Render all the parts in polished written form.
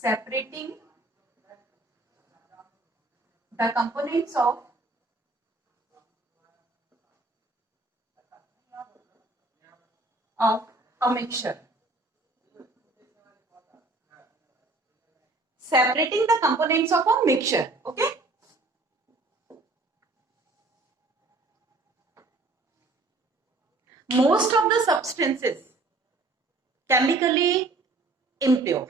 separating the components of a mixture. Separating the components of a mixture. Okay. Most of the substances chemically impure.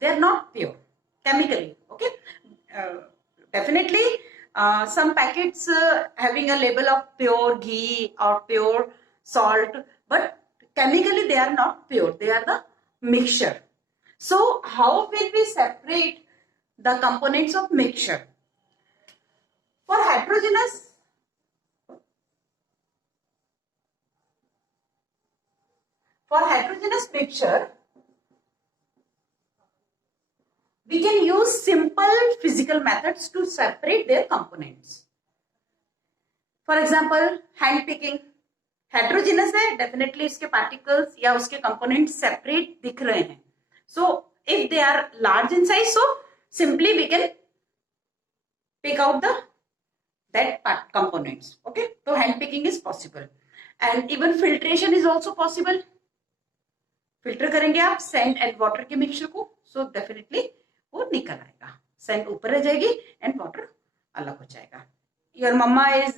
They are not pure chemically. Okay. Definitely some packets having a label of pure ghee or pure salt, but chemically they are not pure. They are the mixture. So how will we separate the components of mixture? For heterogeneous mixture, we can use simple physical methods to separate their components. For example, hand picking. Heterogeneous है, definitely इसके particles या उसके components separate दिख रहे हैं. So if they are large in size, so simply we can pick out that components. Okay, so hand picking is possible, and even filtration is also possible. Filter करेंगे आप sand and water के mixture को, so definitely वो निकल आएगा. Sand ऊपर रह जाएगी and water अलग हो जाएगा. Your mama is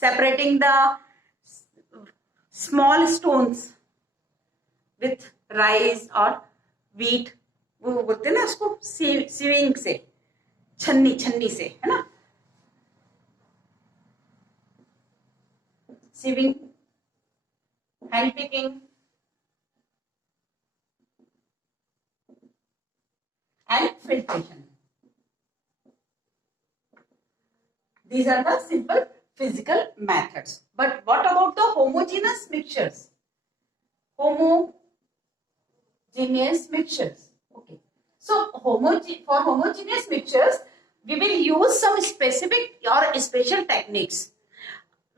separating the small stones with rice or wheat. वो बोलते हैं ना उसको sieving से, छन्नी से, है ना. Sieving, hand picking, and filtration. These are the simple physical methods. But what about the homogeneous mixtures? Homogeneous mixtures. Okay. So for homogeneous mixtures, we will use some specific or special techniques.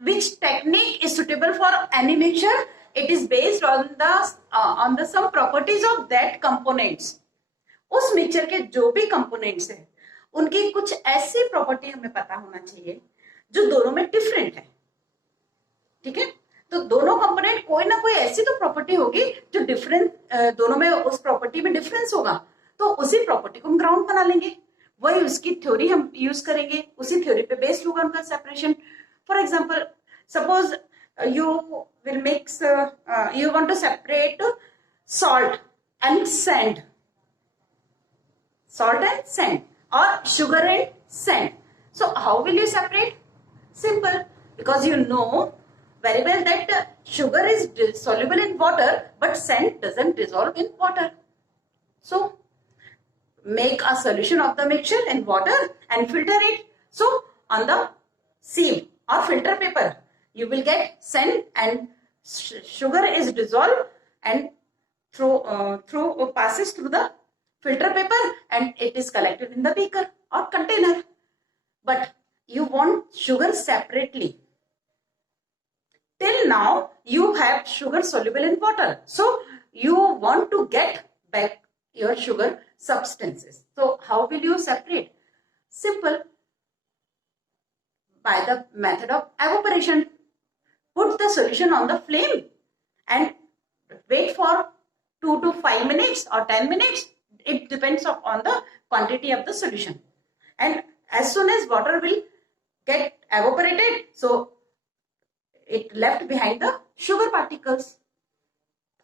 Which technique is suitable for any mixture? It is based on the some properties of that components. उस mixture के जो भी components हैं, उनकी कुछ ऐसी property हमें पता होना चाहिए जो दोनों में डिफरेंट है. ठीक है, तो दोनों कंपोनेंट कोई ना कोई ऐसी तो प्रॉपर्टी होगी जो डिफरेंट, दोनों में उस प्रॉपर्टी में डिफरेंस होगा, तो उसी प्रॉपर्टी को हम ग्राउंड बना लेंगे. वही उसकी थ्योरी हम यूज करेंगे, उसी थ्योरी पे बेस्ड होगा उनका separation. For example, suppose you will mix, you want to separate salt and sand or sugar and sand. So how will you separate? Simple, because you know very well that sugar is soluble in water, but sand doesn't dissolve in water. So make a solution of the mixture in water and filter it. So on the sieve or filter paper, you will get sand and sugar is dissolved and passes through the filter paper and it is collected in the beaker or container. But you want sugar separately. Till now you have sugar soluble in water, so you want to get back your sugar substances. So how will you separate? Simple, by the method of evaporation. Put the solution on the flame and wait for 2 to 5 minutes or 10 minutes. It depends on the quantity of the solution. And as soon as water will get evaporated, so it left behind the sugar particles.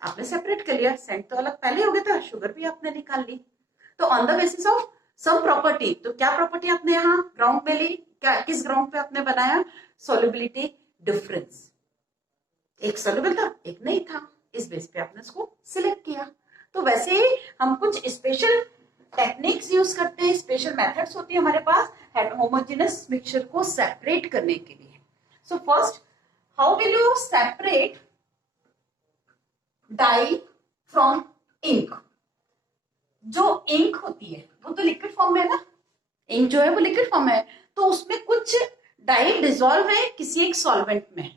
आपने separate कर लिया, Saint तो अलग पहले हो गया था, sugar भी आपने निकाल ली. तो on the basis of sum property, तो क्या प्रॉपर्टी आपने यहाँ ग्राउंड पे ली, क्या किस ग्राउंड पे आपने बनाया? Solubility difference. एक सोल्युबल था, एक नहीं था, इस बेस पे आपने इसको सिलेक्ट किया. तो वैसे ही हम कुछ स्पेशल टेक्निक्स यूज करते हैं, स्पेशल मेथड्स होती है हमारे पास होमोजेनस मिक्सचर को सेपरेट करने के लिए. So first, how will you separate dye from ink? जो इंक होती है वो तो लिक्विड फॉर्म में है ना, इंक जो है वो लिक्विड फॉर्म में है, तो उसमें कुछ डाई डिसॉल्व है किसी एक सॉल्वेंट में.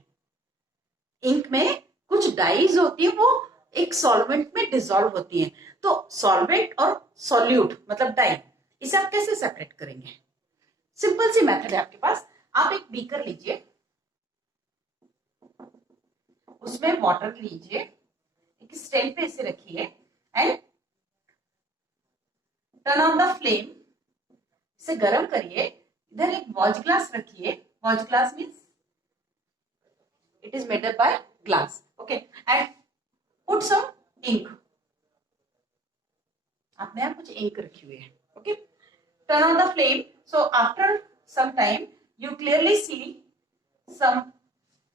इंक में कुछ डाइज होती है वो एक सॉल्वेंट में डिसॉल्व होती हैं। तो सॉल्वेंट और सॉल्यूट मतलब डाई, इसे आप कैसे सेपरेट करेंगे? सिंपल सी मेथड है आपके पास। आप एक बीकर लीजिए, उसमें वाटर लीजिए, एक स्टैंड पे इसे रखिए and turn on the flame, इसे गर्म करिए। इधर एक वॉच ग्लास रखिए, watch glass means it is made up by glass, okay, and put some ink. आपने यहाँ कुछ इंक रखी हुई है, okay. Turn on the flame, so after some time you clearly see some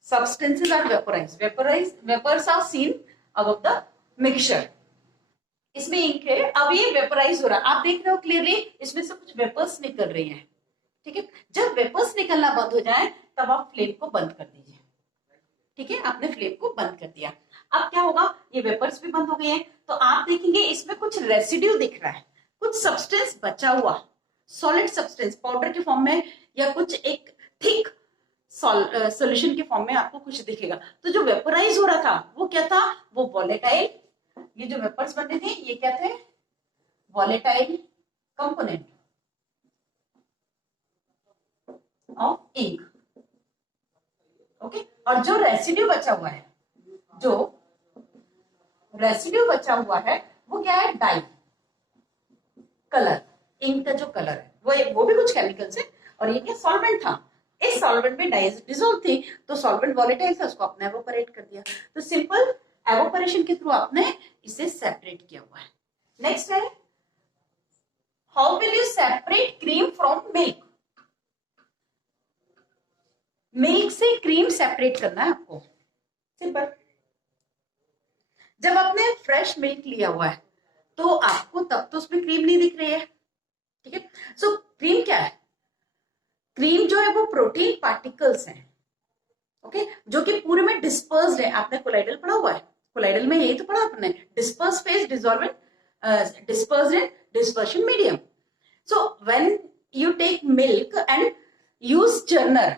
substances are vapors are seen above the mixture। इसमें ink है, अब ये वेपराइज हो रहा है, आप देख रहे हो क्लियरली इसमें से कुछ वेपर्स निकल रही हैं, ठीक है। जब वेपर्स निकलना बंद हो जाए तब आप फ्लेम को बंद कर दीजिए, ठीक है। आपने फ्लेम को बंद कर दिया, अब क्या होगा, ये वेपर्स भी बंद हो गए हैं, तो आप देखेंगे इसमें कुछ रेसिड्यू दिख रहा है, कुछ सब्सटेंस बचा हुआ, सॉलिड सब्सटेंस पाउडर के फॉर्म में या कुछ एक थिक सॉल्यूशन के फॉर्म में आपको कुछ दिखेगा। तो जो वेपराइज हो रहा था वो क्या था, वो वॉलेटाइल, ये जो वेपर्स बने थे ये क्या थे, volatile component of ink, okay. और जो रेसिड्यू बचा हुआ है, जो रेसिड्यू बचा हुआ है वो क्या है, डाई, कलर, इंक का जो कलर है वो भी कुछ केमिकल्स है, और ये क्या सॉल्वेंट था, इस सॉल्वेंट में डाई डिसॉल्व थी, तो सॉल्वेंट वॉलेटाइल था, उसको आपने एवोपरेट कर दिया। तो सिंपल एवोपरेशन के थ्रू आपने इसे सेपरेट किया हुआ है। नेक्स्ट है, how will you separate cream from milk? Milk से क्रीम सेपरेट करना है आपको, सिंपल। जब आपने फ्रेश मिल्क लिया हुआ है तो आपको तब तो उसमें क्रीम नहीं दिख रही है, ठीक है। सो क्रीम क्या है, क्रीम जो है वो प्रोटीन पार्टिकल्स हैं, ओके, जो कि पूरे में डिस्पर्स्ड है। आपने कोलाइडल पढ़ा हुआ है, कोलाइडल में यही तो पढ़ा आपने, disperse phase, dissolvent, dispersed and dispersion medium. So when you take milk and use churner,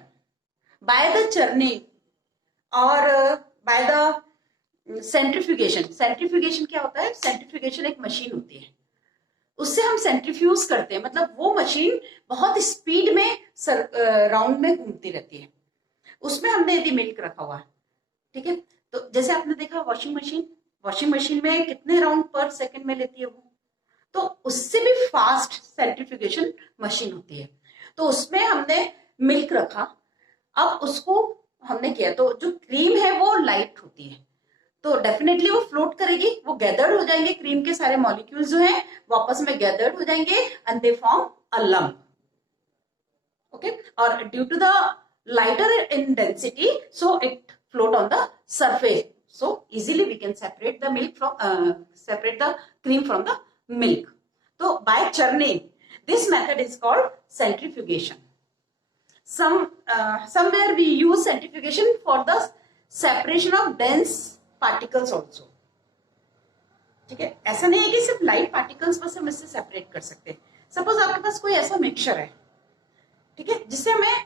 by the churning और बाय द सेंट्रीफ्यूगेशन, सेंट्रीफ्यूगेशन क्या होता है, सेंट्रीफ्यूगेशन एक मशीन होती है, उससे हम सेंट्रीफ्यूज करते हैं, मतलब वो मशीन बहुत स्पीड में राउंड में घूमती रहती है, उसमें हमने यदि मिल्क रखा हुआ है, ठीक है। तो जैसे आपने देखा वॉशिंग मशीन में कितने राउंड पर सेकंड में लेती है वो, तो उससे भी फास्ट सेंट्रीफ्यूगेशन मशीन होती है। तो उसमें हमने मिल्क रखा, अब उसको हमने किया, तो जो क्रीम है वो लाइट होती है, तो डेफिनेटली वो फ्लोट करेगी, वो गैदर्ड हो जाएंगे, क्रीम के सारे मॉलिक्यूल्स जो हैं वो आपस में गैदर्ड हो जाएंगे and they form a lump, okay. और due to the lighter in density, so it float on the surface, so easily we can separate the milk from separate the cream from the milk. So by churning, this method is called centrifugation. Somewhere we use centrifugation for the separation of dense particles also, ठीक है। ऐसा नहीं है कि सिर्फ light particles बस हम इससे सेपरेट कर सकते हैं। सपोज आपके पास कोई ऐसा मिक्सचर है, ठीक है, जिससे हमें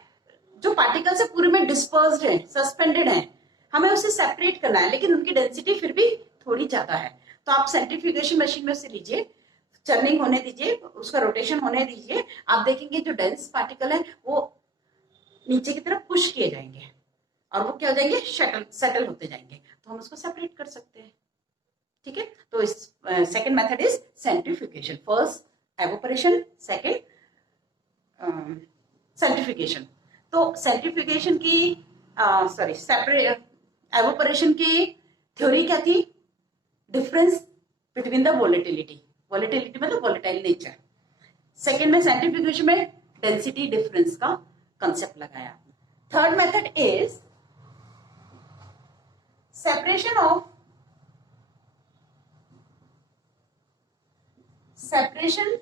जो पार्टिकल्स है पूरे में डिस्पर्स्ड है, सस्पेंडेड है, हमें उसे सेपरेट करना है, लेकिन उनकी डेंसिटी फिर भी थोड़ी ज्यादा है, तो आप सेंट्रीफ्यूगेशन मशीन में उसे लीजिए, चर्निंग होने दीजिए, उसका रोटेशन होने दीजिए, आप देखेंगे जो डेंस पार्टिकल है वो नीचे की तरफ पुश किए जाएंगे और वो क्या हो जाएंगे, सेटल होते जाएंगे, तो हम उसको सेपरेट कर सकते हैं, ठीक है। तो इस second method is centrifugation, first evaporation, second centrifugation. तो सेंट्रीफ्यूगेशन की एवोपरेशन की थ्योरी क्या थी, difference between the volatility, volatility मतलब वोलेटाइल नेचर। सेकेंड में सेंट्रीफ्यूगेशन में डेंसिटी डिफरेंस का कंसेप्ट लगाया। Third method is separation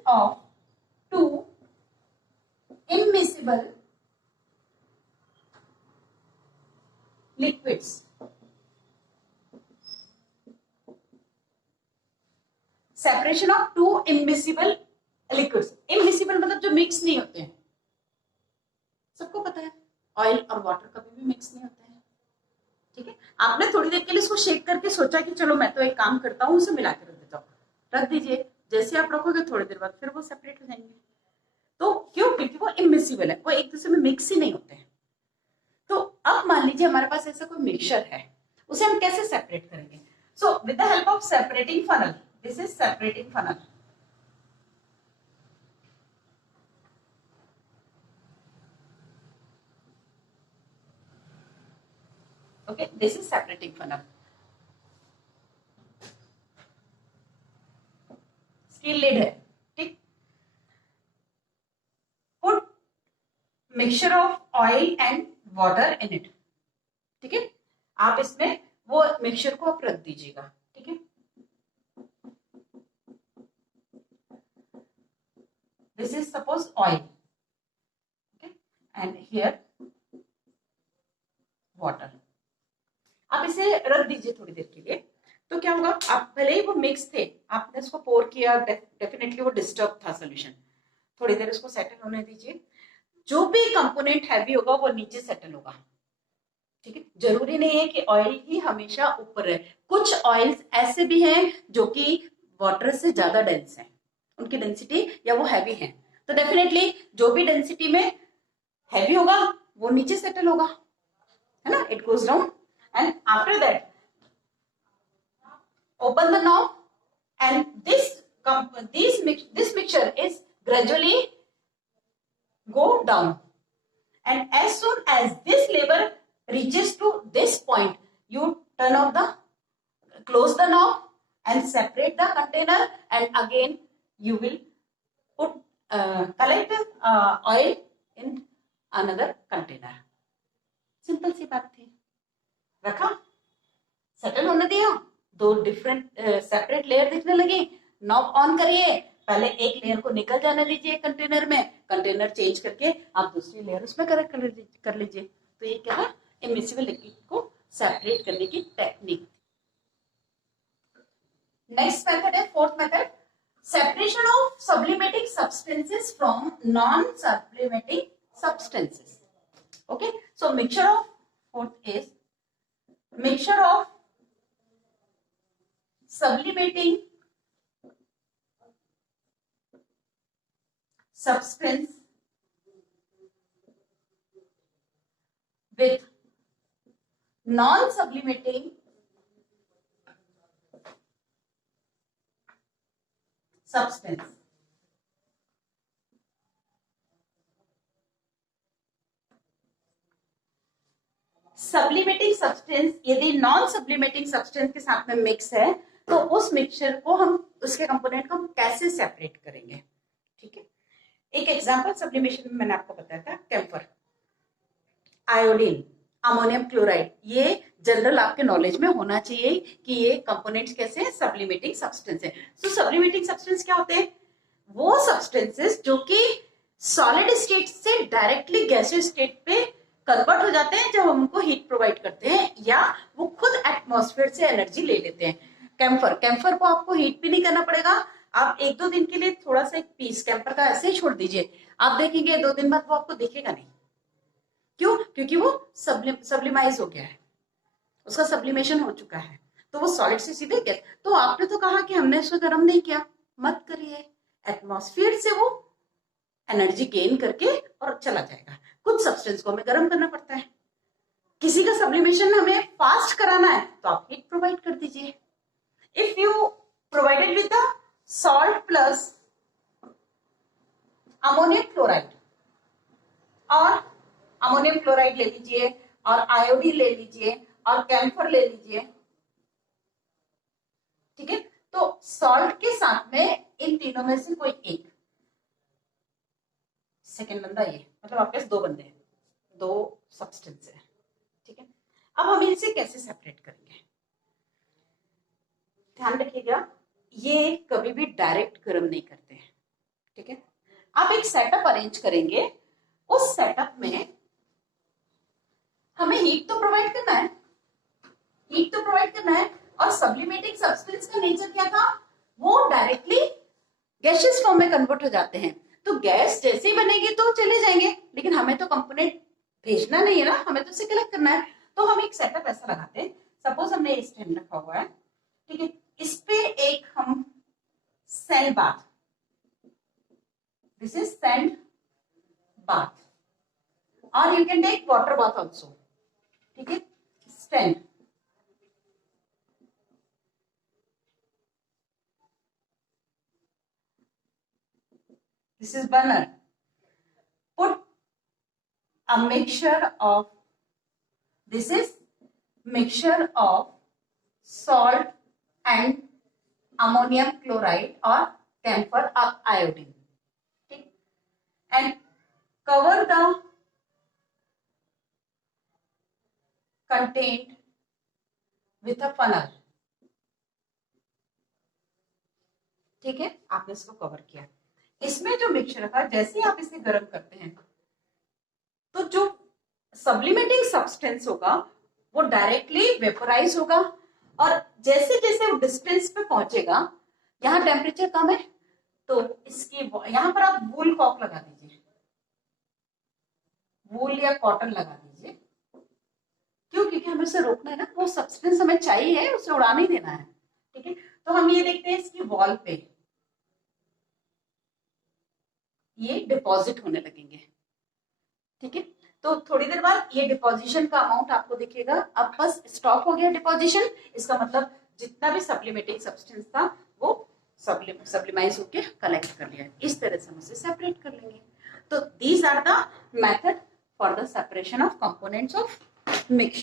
of two immiscible liquids, separation of two immiscible liquids. इमिसिबल मतलब जो मिक्स नहीं होते हैं, सबको पता है ऑयल और वाटर कभी भी मिक्स नहीं होते हैं, ठीक है। आपने थोड़ी देर के लिए इसको शेक करके सोचा कि चलो मैं तो एक काम करता हूँ, उसे मिला के रख देता हूँ, रख दीजिए, जैसे आप रखोगे थोड़ी देर बाद फिर वो सेपरेट हो जाएंगे। तो क्यों? क्योंकि वो इमिसिबल है, वो एक दूसरे में मिक्स ही नहीं होते हैं। तो अब मान लीजिए हमारे पास ऐसा कोई मिक्सचर है, उसे हम कैसे सेपरेट करेंगे? So with the help of separating funnel, this is separating funnel. Okay, this is separating funnel. Steel lid है, ठीक। Put mixture of oil and water in it, ठीक है। आप इसमें वो मिक्सचर को आप रख दीजिएगा, ठीक है। This is suppose oil, okay, and here water. आप इसे रख दीजिए थोड़ी देर के लिए। तो क्या होगा, आप भले ही वो मिक्स थे, आपने इसको पोर किया, डेफिनेटली वो डिस्टर्ब था सोल्यूशन, थोड़ी देर इसको सेटल होने दीजिए। जो भी कंपोनेंट हैवी होगा वो नीचे सेटल होगा, ठीक है। जरूरी नहीं है कि ऑयल ही हमेशा ऊपर रहे, कुछ ऑयल्स ऐसे भी हैं जो कि वाटर से ज्यादा डेंस हैं, उनकी डेंसिटी या वो हैवी है, तो डेफिनेटली जो भी डेंसिटी में हैवी होगा वो नीचे सेटल होगा, है ना, it goes down. And after that open the knob and this mixture is gradually go down, and as soon as this lever reaches to this point, you close the knob and separate the container, and again you will put collect oil in another container। Simple सी बात थी, रखा, settle होने दिया, दो different separate layer दिखने लगी, knob on करिए, पहले एक लेयर को निकल जाने दीजिए कंटेनर में, कंटेनर चेंज करके आप दूसरी लेयर उसमें करेक्ट कर लीजिए। तो ये क्या है, इमिसिबल लिक्विड को सेपरेट करने की टेक्निक। नेक्स्ट मेथड है, fourth method, separation of sublimating substances from non sublimating substances. Okay, so mixture of, fourth is mixture of sublimating substance with non-sublimating substance। Sublimating substance यदि non sublimating substance के साथ में mix है तो उस mixture को हम, उसके कंपोनेंट को हम कैसे सेपरेट करेंगे, ठीक है। एक एग्जांपल सब्लिमेशन में मैंने आपको बताया था, कैम्फर, आयोडीन, अमोनियम क्लोराइड, ये जनरल आपके नॉलेज में होना चाहिए कि ये कंपोनेंट्स कैसे हैं, सब्लिमेटिंग सब्सटेंस है। तो सब्लिमेटिंग सब्सटेंस क्या होते हैं, वो सब्सटेंसेस जो कि सॉलिड स्टेट से डायरेक्टली गैसियस स्टेट पे कन्वर्ट हो जाते हैं जब हम उनको हीट प्रोवाइड करते हैं, या वो खुद एटमॉस्फेयर से एनर्जी ले लेते हैं। कैम्फर को आपको हीट भी नहीं करना पड़ेगा, आप एक दो दिन के लिए थोड़ा सा एक पीस कैम्फर का ऐसे ही छोड़ दीजिए, आप देखेंगे 2 दिन बाद वो आपको दिखेगा नहीं। क्यों? क्योंकि वो सब्लिमाइज हो गया है, उसका सब्लिमेशन हो चुका है, तो वो सॉलिड से सीधे गैस। तो आपने तो कहा कि हमने इसको गर्म नहीं किया, मत करिए, एटमॉस्फेयर से वो एनर्जी गेन करके और चला जाएगा। कुछ सब्सटेंस को हमें गर्म करना पड़ता है, किसी का सब्लिमेशन हमें फास्ट कराना है तो आप हीट प्रोवाइड कर दीजिए। If you provided with the salt plus ammonium chloride, और अमोनियम क्लोराइड ले लीजिए और आयोडीन ले लीजिए और कैम्फर ले लीजिए, ठीक है। तो सॉल्ट के साथ में इन तीनों में से कोई एक, सेकेंड बंदा ये, मतलब आपके पास 2 बंदे हैं, 2 सब्सटेंस है, ठीक है। अब हम इनसे कैसे सेपरेट करेंगे, ध्यान रखिएगा, ये कभी भी डायरेक्ट गर्म नहीं करते हैं, ठीक है। आप एक सेटअप अरेंज करेंगे, उस सेटअप में हमें हीट तो प्रोवाइड करना है, हीट तो प्रोवाइड करना है, और सब्लिमेटिंग सब्सटेंस का नेचर क्या था, वो डायरेक्टली गैसियस फॉर्म में कन्वर्ट हो जाते हैं। तो गैस जैसे ही बनेगी तो चले जाएंगे, लेकिन हमें तो कंपोनेंट भेजना नहीं है ना, हमें तो इसे कलेक्ट करना है। तो हम एक सेटअप ऐसा लगाते हैं सपोज हमने स्टैंड रखा हुआ है, ठीक है, इस पे एक हम sand bath, this is sand bath, और you can take water bath also, ठीक है, stand, this is burner. Put a mixture of, this is mixture of salt and ammonium chloride or camphor or iodine, okay? And cover the contained with a funnel, ठीक है, आपने इसको cover किया। इसमें जो mixture रखा, जैसे आप इसे गर्म करते हैं तो जो सब्लिमेटिंग सब्सटेंस होगा वो डायरेक्टली वेपोराइज होगा, और जैसे जैसे वो डिस्टेंस पे पहुंचेगा, यहाँ टेम्परेचर कम है तो इसकी यहाँ पर आप वूल कॉक लगा दीजिए, वूल या कॉटन लगा दीजिए, क्यों, क्योंकि हमें उसे रोकना है ना, वो सब्सटेंस हमें चाहिए, उसे उड़ा नहीं देना है, ठीक है। तो हम ये देखते हैं इसकी वॉल पे ये डिपॉजिट होने लगेंगे, ठीक है। तो थोड़ी देर बाद ये डिपोजिशन का अमाउंट आपको दिखेगा। अब बस स्टॉप हो गया डिपोजिशन, इसका मतलब जितना भी सप्लीमेटिंग सब्सटेंस था वो सब्लिमाइज होके कलेक्ट कर लिया। इस तरह से हम उसे सेपरेट कर लेंगे। तो these are the method for the separation of components of mixture.